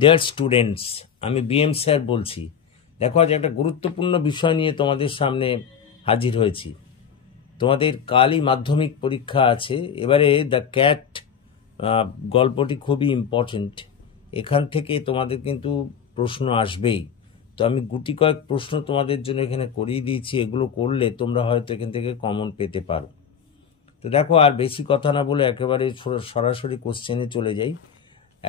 Dear students, আমি BM sir বলছি। দেখো, আজ একটা গুরুত্বপূর্ণ বিষয় নিয়ে তোমাদের সামনে হাজির হয়েছি। তোমাদের কালই মাধ্যমিক পরীক্ষা আছে। এবারে দ্য ক্যাট গল্পটি খুবই ইম্পর্টেন্ট। এখান থেকে তোমাদের কিন্তু প্রশ্ন আসবেই। তো আমি গুটি কয়েক প্রশ্ন তোমাদের জন্য এখানে করিয়ে দিয়েছি। এগুলো করলে তোমরা হয়তো এখান থেকে কমন পেতে পারো। তো দেখো, আর বেশি কথা না বলে একেবারে সরাসরি কোশ্চেনে চলে যাই।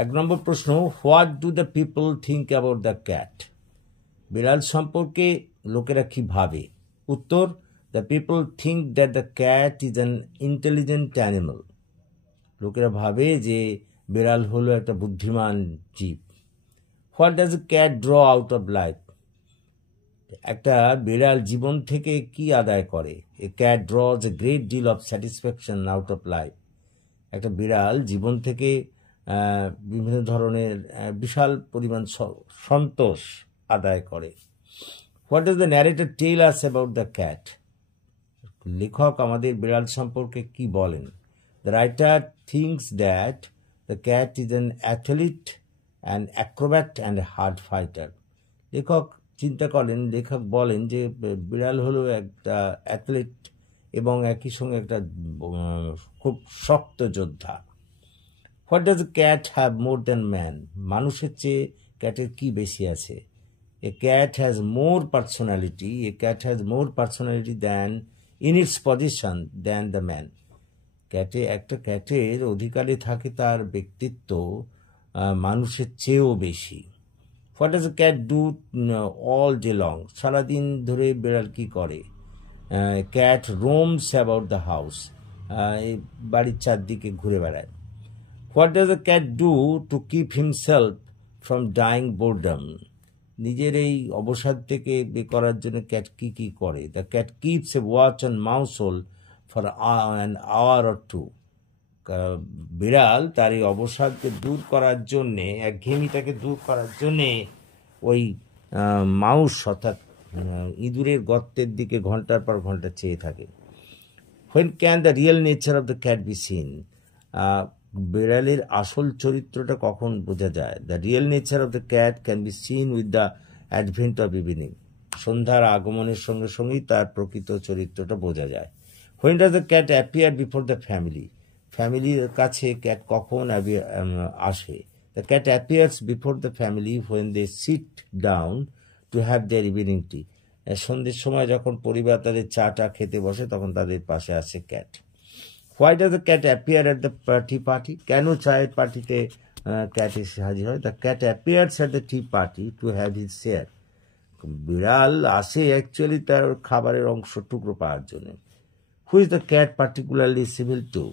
1 নম্বর প্রশ্ন, what do the people think about the cat? বিড়াল সম্পর্কে লোকেরা কি ভাবে? উত্তর, the people think that the cat is an intelligent animal. লোকেরা ভাবে যে বিড়াল হলো একটা বুদ্ধিমান জীব। What does a cat draw out of life? একটা বিড়াল জীবন থেকে কি আদায় করে? A cat draws a great deal of satisfaction out of life. একটা বিড়াল জীবন থেকে বিভিন্ন ধরনের বিশাল পরিমাণ সন্তোষ আদায় করে। What does the narrator tell us about the cat? লেখক আমাদের বিড়াল সম্পর্কে কি বলেন? The writer thinks that the cat is an athlete and acrobat and hard fighter. লেখক বলেন যে বিড়াল হলো একটা অ্যাথলিট এবং একই সঙ্গে একটা খুব শক্ত যোদ্ধা। What does a cat have more than man? মানুষের চেয়ে ক্যাটের কি বেশি আছে? A cat has more personality than in its possession than the man. একটা ক্যাটের অধিকারে থাকে তার ব্যক্তিত্ব মানুষের চেয়েও বেশি। What does a cat do all day long? সারাদিন ধরে বিড়াল কি করে? Cat roams about the house. বাড়ির চারদিকে ঘুরে বেড়ায়। What does a cat do to keep himself from dyeing boredom? নিজের এই অবসাদ থেকে করার জন্য ক্যাট কি করে? The cat keeps a watch on mouse hole for an hour or two. বিড়াল তার এই অবসাদকে দূর করার জন্যে, একঘেয়েমিটাকে দূর করার জন্যে ওই মাউস অর্থাৎ ইঁদুরের গর্তের দিকে ঘন্টার পর ঘন্টা চেয়ে থাকে। When can the real nature of the cat be seen? বিড়ালের আসল চরিত্রটা কখন বোঝা যায়? The real nature of the cat can be seen with the advent of evening. সন্ধ্যার আগমনের সঙ্গে সঙ্গেই তার প্রকৃত চরিত্রটা বোঝা যায়। When does the cat appear before the family? ফ্যামিলির কাছে ক্যাট কখন আসে? The cat appears before the family when they sit down to have their evening tea. সন্ধ্যের সময় যখন পরিবার তাদের চাটা খেতে বসে তখন তাদের পাশে আসে cat. Why does the cat appear at the party? কেন চায়ের পার্টিতে ক্যাট এসে হাজির হয়? The cat appears at the tea party to have his share. বিড়াল আসে অ্যাকচুয়ালি তার খাবারের অংশ টুকরো পাওয়ার জন্য। Who is the cat particularly civil to?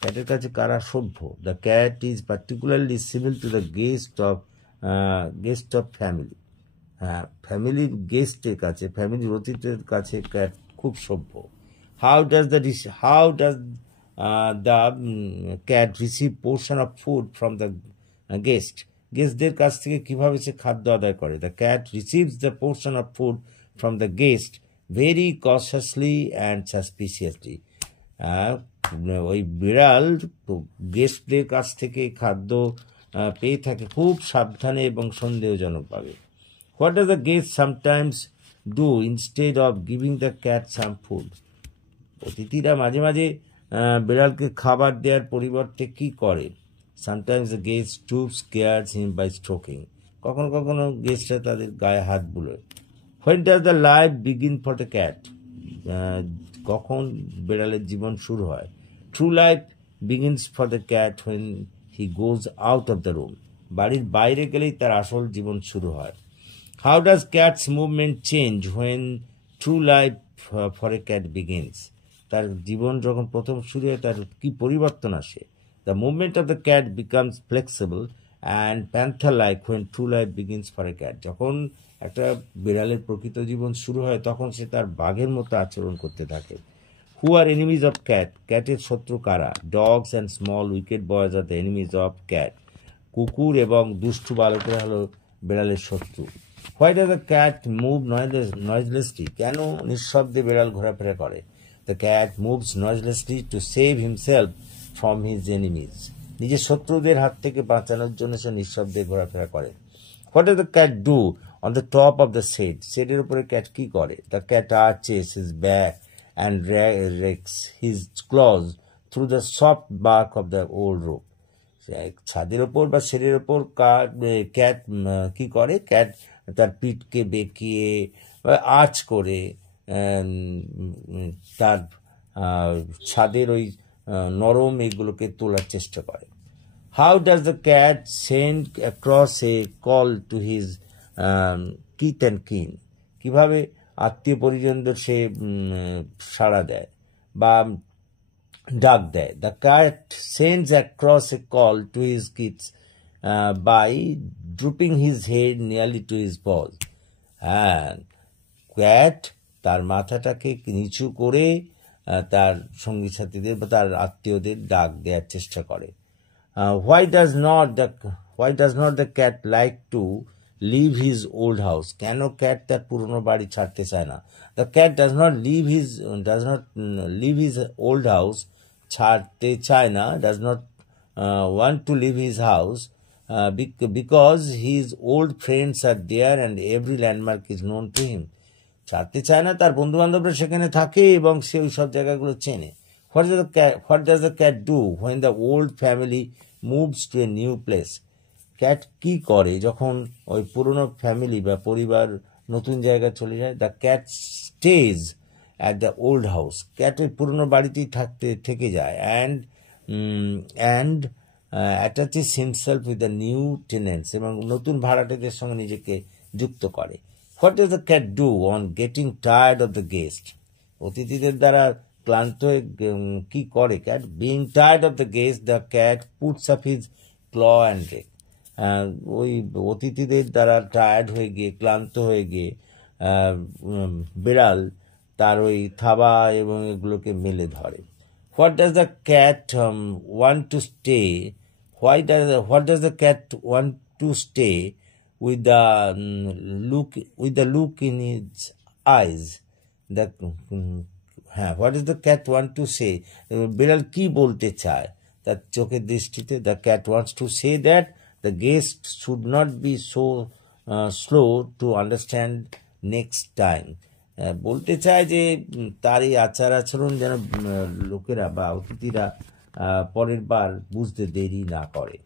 ক্যাটের কাছে কারা সভ্য? The cat is particularly civil to the guest of family. ফ্যামিলির গেস্টের কাছে, ফ্যামিলির অতিথিদের কাছে ক্যাট খুব সভ্য। How does the cat receive portion of food from the গেস্টদের কাছ থেকে কিভাবে সে খাদ্য আদায় করে? The cat receives the portion of food from the guest very cautiously and suspiciously. ওই বিড়াল গেস্টদের কাছ থেকে খাদ্য পেয়ে থাকে খুব সাবধানে এবং সন্দেহজনকভাবে। What does the guest sometimes do instead of giving the cat some food? অতিথিরা মাঝে মাঝে বিড়ালকে খাবার দেওয়ার পরিবর্তে কি করে? Sometimes the guest stoops caresses him by stroking. কখনো কখনো গেস্টরা তাদের গায়ে হাত বুলোয়। When does the life begin for the cat? কখন বিড়ালের জীবন শুরু হয়? True life begins for the cat when he goes out of the room. বাড়ির বাইরে গেলেই তার আসল জীবন শুরু হয়। How does cat's movement change when true life for a cat begins? তার জীবন যখন প্রথম শুরু হয় তার কি পরিবর্তন আসে? The movement of the cat becomes flexible and panther like when true life begins for a cat. যখন একটা বিড়ালের প্রকৃত জীবন শুরু হয় তখন সে তার বাঘের মতো আচরণ করতে থাকে। হু আর এনিমিজ অফ ক্যাট? ক্যাটের শত্রু কারা? Dogs and small wicket boys are the enemies of cat. কুকুর এবং দুষ্টু বালকরা হলো বিড়ালের শত্রু। Why does the cat move নয়েজলেসলি? কেন নিঃশব্দে বিড়াল ঘোরাফেরা করে? The cat moves নয়েজলেসলি to save himself from his enemies. নিজের শত্রুদের হাত থেকে বাঁচানোর জন্য সে নিঃশব্দে ঘোরাফেরা করে। What does the cat do on the top of the shed? শেডের উপরে ক্যাট কি করে? The cat arches his back and rakes his claws through the soft bark of the old rope. ছাদের ওপর বা শেডের ওপর ক্যাট কি করে? ক্যাট তার পিঠকে বেঁকিয়ে আর্চ করে তার ছাদের ওই নরম এগুলোকে তোলার চেষ্টা করে। How does the cat send across a call to his kith and kin? কীভাবে আত্মীয় পরিজনদের সে সাড়া দেয় বা ডাক দেয়? The cat sends across a call to his kids by drooping his head nearly to his paws. হ্যাঁ, ক্যাট তার মাথাটাকে নিচু করে তার সঙ্গী সাথীদের বা তার আত্মীয়দের ডাক দেওয়ার চেষ্টা করে। Why does not the cat like to leave his old house? কেন ক্যাট তার পুরনো বাড়ি ছাড়তে চায় না? The cat does not leave his old house, ছাড়তে চায় না, does not want to leave his house because his old friends are there and every landmark is known to him. ছাড়তে চায় না, তার বন্ধু বান্ধবরা সেখানে থাকে এবং সে ওই সব জায়গাগুলো চেনে। What does the cat do when the old family moves to a new place? Cat কি করে যখন ওই পুরনো ফ্যামিলি বা পরিবার নতুন জায়গায় চলে যায়? The cat stays at the old house. Cat ওই পুরনো বাড়িতেই থেকে যায় and attaches himself with the new tenants, এবং নতুন ভাড়াটেদের সঙ্গে নিজেকে যুক্ত করে। What does the cat do on getting tired of the guest? অতিথিদের দ্বারা ক্লান্ত হয়ে কি করে cat? Being tired of the guest the cat puts up his claw and rake. ওই অতিথিদের দ্বারা টায়ার্ড হয়ে গিয়ে, ক্লান্ত হয়ে গিয়ে বিড়াল তার ওই থাবা এবং এগুলোকে মেলে ধরে। What does the cat want to stay? What does the cat want to stay with the look in his eyes? What does the cat want to say? বিড়াল কি বলতে চায় তার চোখের দৃষ্টিতে? The cat wants to say that the guest should not be so slow to understand next time. বলতে চায় যে তার এই আচার আচরণ যেন লোকেরা বা অতিথিরা পরের বার বুঝতে দেরি না করে।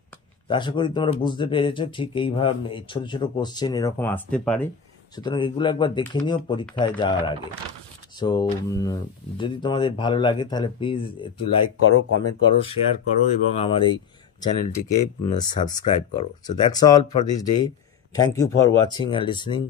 আশা করি তোমরা বুঝতে পেরেছো। ঠিক এইভাবে ছোট ছোট কোশ্চেন এরকম আসতে পারে, সুতরাং এগুলো একবার দেখে নিও পরীক্ষায় যাওয়ার আগে। সো যদি তোমাদের ভালো লাগে তাহলে প্লিজ একটু লাইক করো, কমেন্ট করো, শেয়ার করো এবং আমার এই চ্যানেলটিকে সাবস্ক্রাইব করো। So that's all for this day. Thank you for watching and listening.